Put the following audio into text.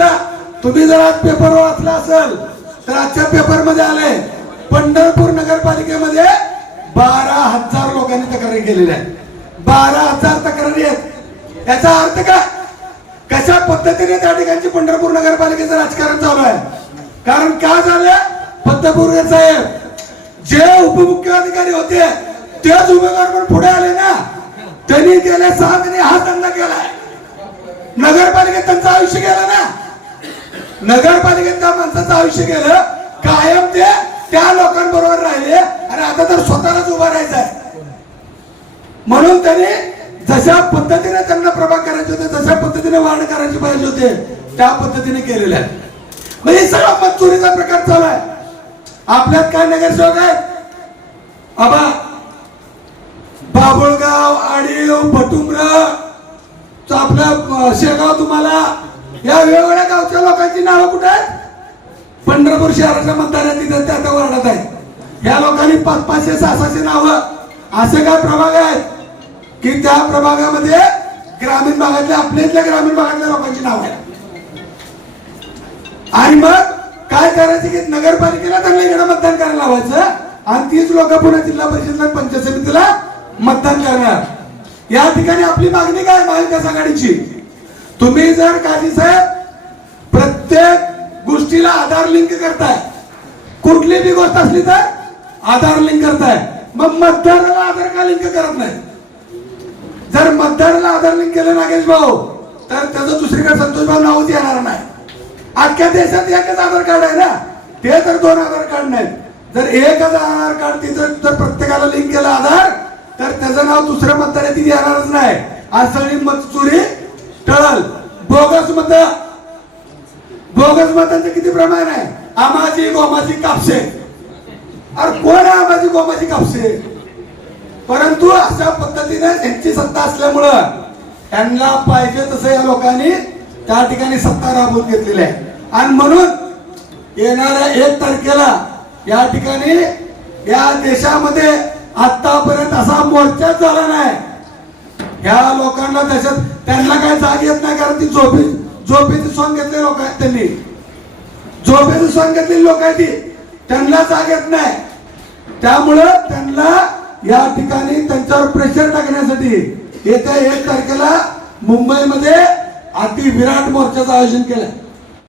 पंढरपूरला तुम्ही जर आज पेपर वाचला असेल तर आजच्या पेपरमध्ये आले पंढरपूर नगरपालिकेमध्ये बारा हजार लोकांनी तक्रारी केलेल्या आहेत. बारा हजार तक्रारी आहेत. याचा अर्थ काय? कशा पद्धतीने त्या ठिकाणची पंढरपूर नगरपालिकेचं राजकारण चालू आहे? कारण का झालं पद्मपूर साहेब जे उपमुख्याधिकारी होते तेच उमेदवार पण पुढे आले ना? त्यांनी गेल्या सहा महिने हा धंदा केलाय. नगरपालिकेत त्यांचं आयुष्य गेलं ना? नगरपालिकेतल्या माणसाचं आयुष्य गेलं कायम ते त्या लोकांबरोबर राहिले आणि आता तर स्वतःलाच उभा राहायचं आहे म्हणून त्यांनी जशा पद्धतीने त्यांना प्रभाग करायचे होते जशा पद्धतीने वाढ करायची पाहिजे होते त्या पद्धतीने केलेल्या आहे म्हणजे सगळा चोरीचा प्रकार चालू आहे. आपल्यात काय नगरसेवक आहेत? आबा बाबुळगाव आडीव भटुंब्र आपलं शेगाव तुम्हाला या वेगवेगळ्या गावच्या लोकांची नावं कुठे आहेत? पंढरपूर शहराच्या मतदारात तिथे त्या त्या वर्णात आहे या लोकांनी पाच पाचशे सहाशे नावं. असे काय प्रभाग आहेत? की त्या प्रभागामध्ये ग्रामीण भागातल्या आपल्या इथल्या ग्रामीण भागातल्या लोकांची नावं आहेत. आणि मग काय करायचं की नगरपालिकेला त्यांना इकडे मतदान करायला लावायचं आणि तीच लोक पुणे जिल्हा परिषदला पंचायत समितीला मतदान करणार. या ठिकाणी आपली मागणी काय महाविकास आघाडीची? तुम्ही जर काजी साहेब प्रत्येक गोष्टीला आधार लिंक करताय कुठली बी गोष्ट असली तर आधार लिंक करताय. मग मतदाराला आधार का लिंक करत नाही? जर मतदाराला आधार लिंक केलं नागेश भाऊ तर त्याचं दुसरीकडे संतोष भाऊ नावच येणार नाही. अख्ख्या देशात एकच आधार कार्ड आहे ना? ते तर दोन आधार कार्ड नाहीत. जर एकच आधार कार्ड तिथं जर प्रत्येकाला लिंक केलं आधार तर त्याचं नाव दुसऱ्या मतदारात येणारच नाही. आज सगळी मत चोरी टळल बोगस मत. बोगस मतांचं किती प्रमाण आहे? आमाची गोमाची कापसे. अरे कोण आहे आमाची गोमाची कापसे? परंतु अशा पद्धतीने त्यांची सत्ता असल्यामुळं त्यांना पाहिजे तसं या लोकांनी त्या ठिकाणी सत्ता राबवून घेतलेली आहे. आणि म्हणून येणाऱ्या एक तारखेला या ठिकाणी या देशामध्ये आतापर्यंत असा मोर्चाच झाला नाही. ह्या लोकांना त्याच्यात त्यांना काय जाग येत नाही कारण ती झोपी झोपेची सॉंग घेतले लोक आहेत त्यांनी. झोपेची सॉंग घेतलेली लोक आहेत ती. त्यांना जाग येत नाही. त्यामुळं त्यांना या ठिकाणी त्यांच्यावर प्रेशर टाकण्यासाठी येत्या एक तारखेला मुंबईमध्ये अति विराट मोर्चाचं आयोजन केलं